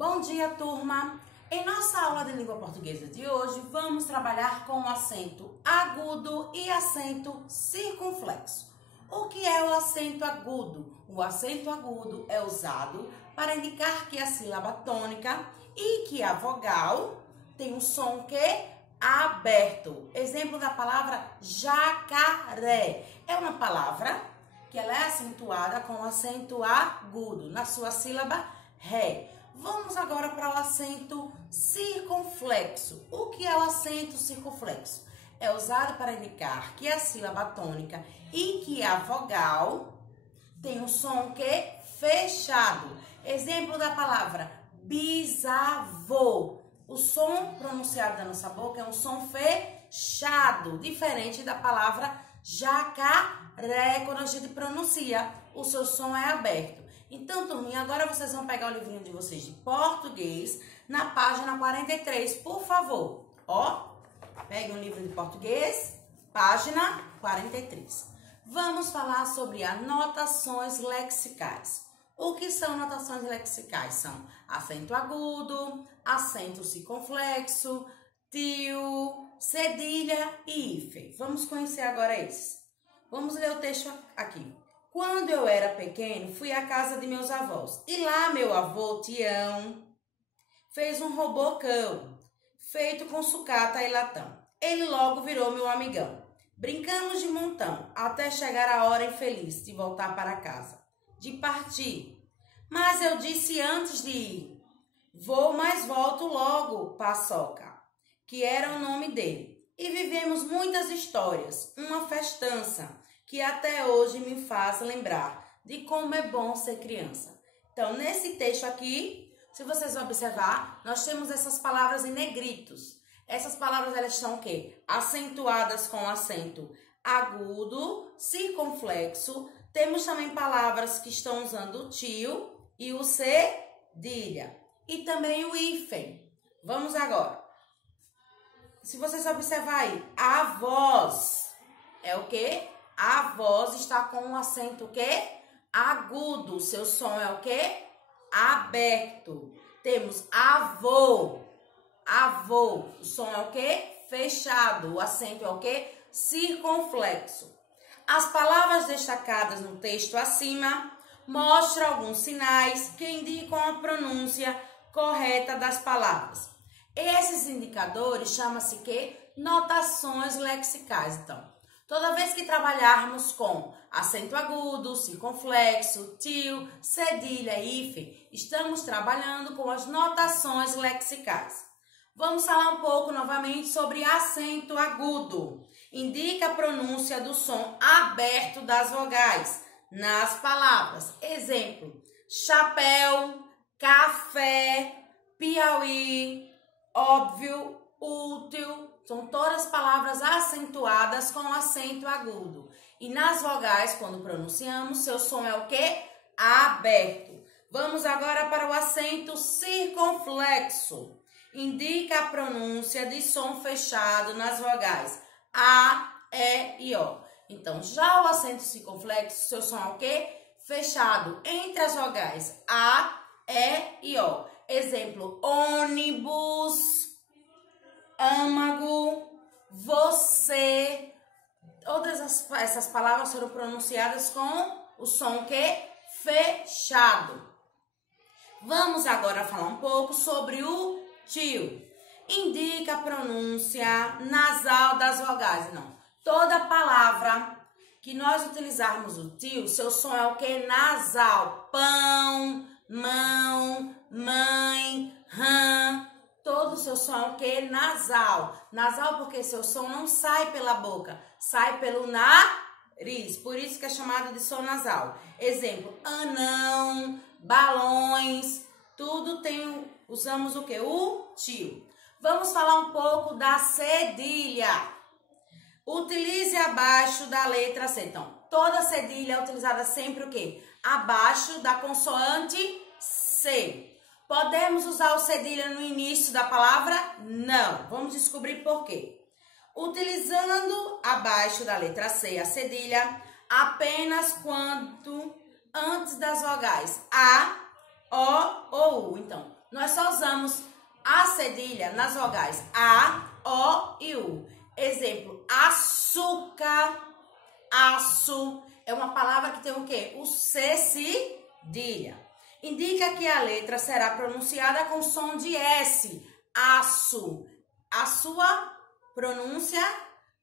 Bom dia, turma! Em nossa aula de língua portuguesa de hoje, vamos trabalhar com o acento agudo e acento circunflexo. O que é o acento agudo? O acento agudo é usado para indicar que a sílaba tônica e que a vogal tem um som aberto. Exemplo da palavra jacaré. É uma palavra que ela é acentuada com o acento agudo na sua sílaba ré. Vamos agora para o acento circunflexo. O que é o acento circunflexo? É usado para indicar que a sílaba tônica e que a vogal tem um som fechado. Exemplo da palavra bisavô. O som pronunciado da nossa boca é um som fechado, diferente da palavra jacaré, quando a gente pronuncia, o seu som é aberto. Então, turminha, agora vocês vão pegar o livrinho de vocês de português na página 43, por favor. Ó, pegue um livro de português, página 43. Vamos falar sobre anotações lexicais. O que são anotações lexicais? São acento agudo, acento circunflexo, tio, cedilha e hífen. Vamos conhecer agora esses. Vamos ler o texto aqui. Quando eu era pequeno, fui à casa de meus avós. E lá meu avô, Tião, fez um robocão, feito com sucata e latão. Ele logo virou meu amigão. Brincamos de montão, até chegar a hora infeliz de voltar para casa, de partir. Mas eu disse antes de ir, vou, mas volto logo, Paçoca, que era o nome dele. E vivemos muitas histórias, uma festança, que até hoje me faz lembrar de como é bom ser criança. Então, nesse texto aqui, se vocês observar, nós temos essas palavras em negritos. Essas palavras, elas são o quê? Acentuadas com acento agudo, circunflexo. Temos também palavras que estão usando o tio e o cedilha. E também o hífen. Vamos agora. Se vocês observar aí, a voz é o quê? A voz está com um acento o quê? Agudo. O seu som é o quê? Aberto. Temos avô. Avô. O som é o quê? Fechado. O acento é o quê? Circunflexo. As palavras destacadas no texto acima mostram alguns sinais que indicam a pronúncia correta das palavras. Esses indicadores chamam-se que notações lexicais. Então, toda vez que trabalharmos com acento agudo, circunflexo, tio, cedilha e hífen, estamos trabalhando com as notações lexicais. Vamos falar um pouco novamente sobre acento agudo. Indica a pronúncia do som aberto das vogais nas palavras. Exemplo, chapéu, café, Piauí, óbvio, útil. São todas palavras acentuadas com acento agudo. E nas vogais, quando pronunciamos, seu som é o quê? Aberto. Vamos agora para o acento circunflexo. Indica a pronúncia de som fechado nas vogais A, E e O. Então, já o acento circunflexo, seu som é o quê? Fechado entre as vogais A, E e O. Exemplo, ônibus, âmago, você. Todas essas palavras foram pronunciadas com o som fechado. Vamos agora falar um pouco sobre o tio. Indica a pronúncia nasal das vogais. Não. Toda palavra que nós utilizarmos o tio, seu som é o quê? Nasal. Pão, mão, mãe, rã. Todo o seu som é o quê? Nasal. Nasal porque seu som não sai pela boca, sai pelo nariz. Por isso que é chamado de som nasal. Exemplo, anão, balões, tudo usamos o quê? O tio. Vamos falar um pouco da cedilha. Utilize abaixo da letra C. Então, toda cedilha é utilizada sempre o quê? Abaixo da consoante C. Podemos usar o cedilha no início da palavra? Não. Vamos descobrir por quê. Utilizando abaixo da letra C a cedilha apenas quando antes das vogais A, O ou U. Então, nós só usamos a cedilha nas vogais A, O e U. Exemplo, açúcar, aço. É uma palavra que tem o quê? O C cedilha. Indica que a letra será pronunciada com som de S. Aço. A sua pronúncia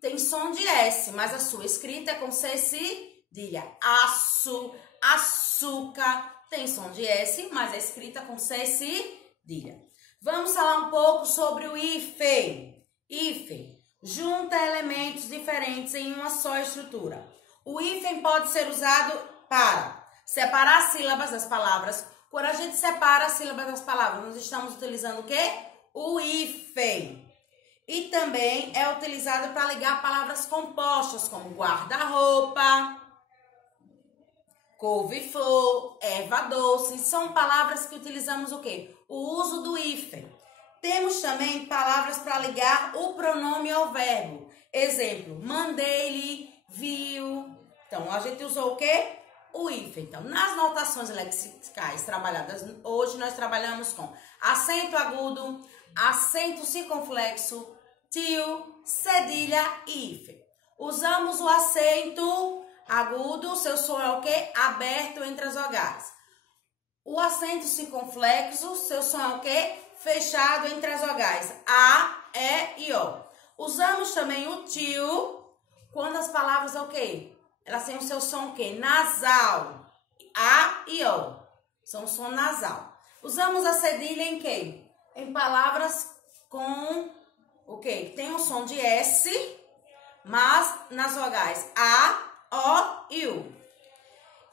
tem som de S, mas a sua escrita é com C cedilha. Aço, açúcar, tem som de S, mas é escrita com C cedilha. Vamos falar um pouco sobre o hífen. Hífen junta elementos diferentes em uma só estrutura. O hífen pode ser usado para separar as sílabas das palavras. Quando a gente separa as sílabas das palavras, nós estamos utilizando o quê? O hífen. E também é utilizado para ligar palavras compostas, como guarda-roupa, couve-flor, erva doce. São palavras que utilizamos o quê? O uso do hífen. Temos também palavras para ligar o pronome ao verbo. Exemplo, mandei-lhe, viu. Então, a gente usou o quê? O hífen. Então, nas notações lexicais trabalhadas hoje, nós trabalhamos com acento agudo, acento circunflexo, tio, cedilha e hífen. Usamos o acento agudo, seu som é o quê? Aberto entre as vogais. O acento circunflexo, seu som é o quê? Fechado entre as vogais A, E e O. Usamos também o tio quando as palavras é o quê? Elas têm o seu som o quê? Nasal. A e O. São som nasal. Usamos a cedilha em quê? Em palavras com o quê? Tem um som de S, mas nas vogais A, O e U.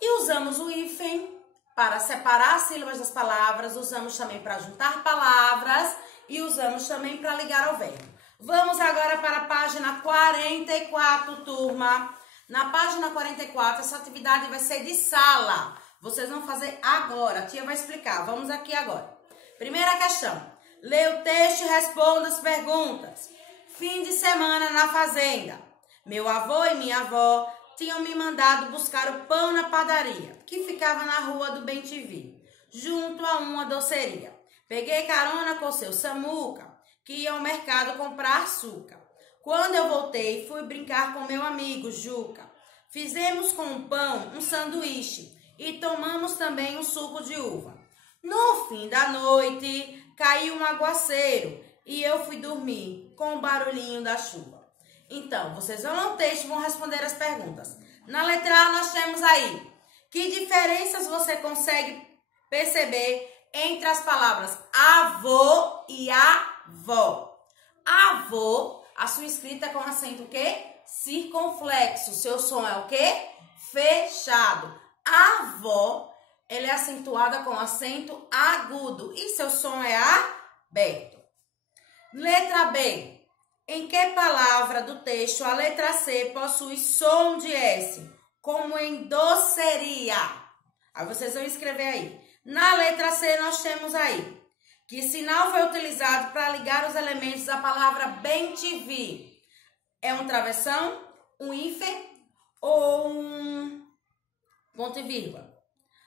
E usamos o hífen para separar as sílabas das palavras, usamos também para juntar palavras e usamos também para ligar ao verbo. Vamos agora para a página 44, turma. Na página 44, essa atividade vai ser de sala. Vocês vão fazer agora, a tia vai explicar. Vamos aqui agora. Primeira questão. Lê o texto e responda as perguntas. Fim de semana na fazenda. Meu avô e minha avó tinham me mandado buscar o pão na padaria, que ficava na rua do Bem-te-vi, junto a uma doceria. Peguei carona com seu Samuca, que ia ao mercado comprar açúcar. Quando eu voltei, fui brincar com meu amigo Juca. Fizemos com o pão um sanduíche e tomamos também um suco de uva. No fim da noite, caiu um aguaceiro e eu fui dormir com o barulhinho da chuva. Então, vocês vão ao texto e vão responder as perguntas. Na letra A, nós temos aí, que diferenças você consegue perceber entre as palavras avô e avó? Avô, a sua escrita é com acento o quê? Circunflexo. Seu som é o quê? Fechado. Avó, ela é acentuada com acento agudo e seu som é aberto. Letra B. Em que palavra do texto a letra C possui som de S, como em doceria? Aí vocês vão escrever aí. Na letra C nós temos aí, que sinal foi utilizado para ligar os elementos da palavra bem-te-vi? É um travessão, um hífen ou um ponto e vírgula?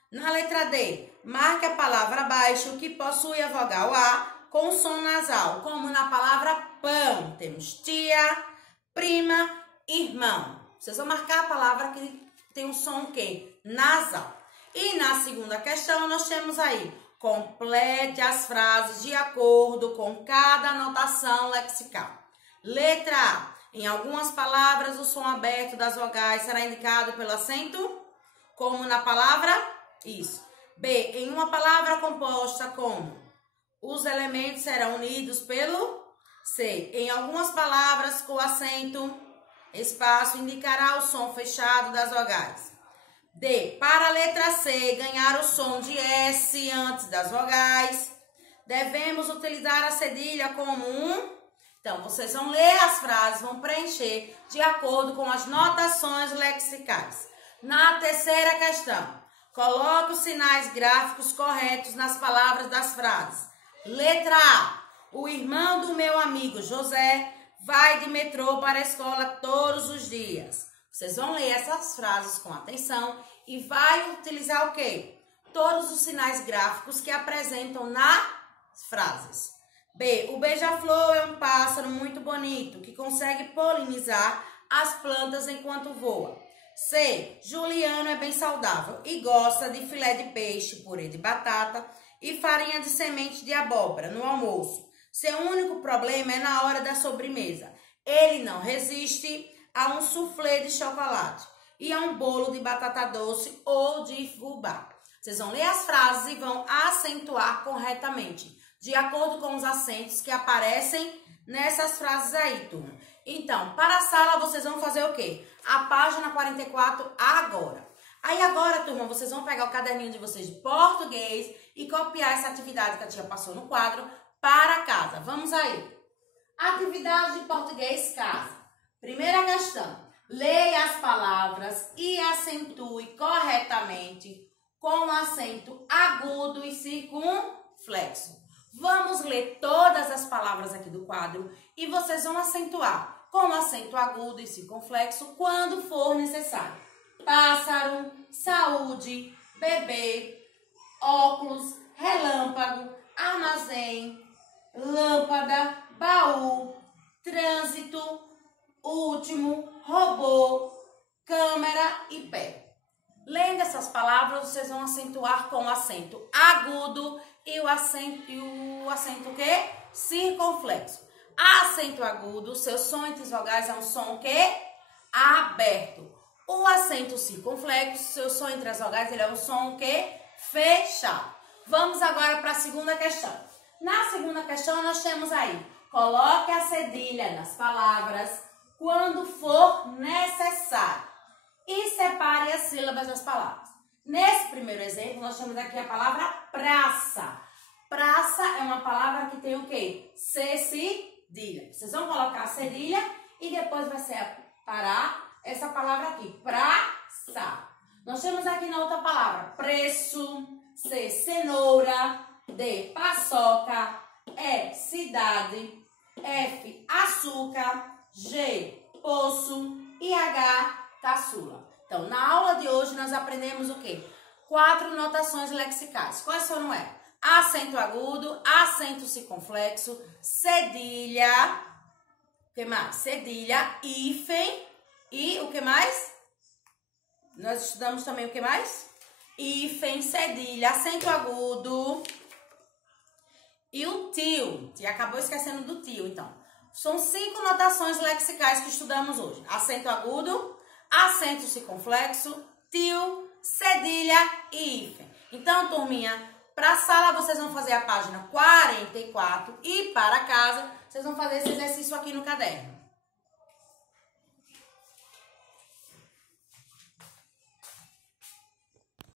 Na letra D, marque a palavra abaixo que possui a vogal A com som nasal, como na palavra pão. Temos tia, prima, irmão. Vocês vão marcar a palavra que tem um som o quê? Nasal. E na segunda questão nós temos aí, complete as frases de acordo com cada anotação lexical. Letra A. Em algumas palavras, o som aberto das vogais será indicado pelo acento, como na palavra isso. B. Em uma palavra composta como os elementos serão unidos pelo C. Em algumas palavras, com acento, espaço, indicará o som fechado das vogais. D. Para a letra C, ganhar o som de S antes das vogais, devemos utilizar a cedilha como um. Então, vocês vão ler as frases, vão preencher de acordo com as notações lexicais. Na terceira questão, coloque os sinais gráficos corretos nas palavras das frases. Letra A. O irmão do meu amigo José vai de metrô para a escola todos os dias. Vocês vão ler essas frases com atenção e vai utilizar o quê? Todos os sinais gráficos que apresentam na frases. B. O beija-flor é um pássaro muito bonito que consegue polinizar as plantas enquanto voa. C. Juliano é bem saudável e gosta de filé de peixe, purê de batata e farinha de semente de abóbora no almoço. Seu único problema é na hora da sobremesa. Ele não resiste a um soufflé de chocolate e a um bolo de batata doce ou de fubá. Vocês vão ler as frases e vão acentuar corretamente, de acordo com os acentos que aparecem nessas frases aí, turma. Então, para a sala, vocês vão fazer o quê? A página 44 agora. Aí agora, turma, vocês vão pegar o caderninho de vocês de português e copiar essa atividade que a tia passou no quadro para casa. Vamos aí. Atividade de português casa. Primeira questão. Leia as palavras e acentue corretamente com acento agudo e circunflexo. Vamos ler todas as palavras aqui do quadro e vocês vão acentuar com acento agudo e circunflexo quando for necessário. Pássaro, saúde, bebê, óculos, relâmpago, armazém, lâmpada, baú, trânsito, último, robô, câmera e pé. Lendo essas palavras, vocês vão acentuar com o acento agudo e o acento o quê? Circunflexo. Acento agudo, seu som entre as vogais é um som o quê? Aberto. O acento circunflexo, seu som entre as vogais, ele é um som o quê? Fechado. Vamos agora para a segunda questão. Na segunda questão, nós temos aí, coloque a cedilha nas palavras quando for necessário e separe as sílabas das palavras. Nesse primeiro exemplo, nós temos aqui a palavra praça. Praça é uma palavra que tem o quê? Cedilha. Vocês vão colocar a cedilha e depois vai separar essa palavra aqui, praça. Nós temos aqui na outra palavra preço, C, cenoura, D, paçoca, E, cidade, F, açúcar, G, poço e H, caçula. Então, na aula de hoje nós aprendemos o quê? 4 notações lexicais. Quais foram elas? Acento agudo, acento circunflexo, cedilha, o que mais? Cedilha, hífen e o que mais? Nós estudamos também o que mais? Hífen, cedilha, acento agudo e o tio. E acabou esquecendo do tio, então. São 5 notações lexicais que estudamos hoje. Acento agudo, acento circunflexo, tio, cedilha e hífen. Então, turminha, para a sala vocês vão fazer a página 44 e para casa vocês vão fazer esse exercício aqui no caderno.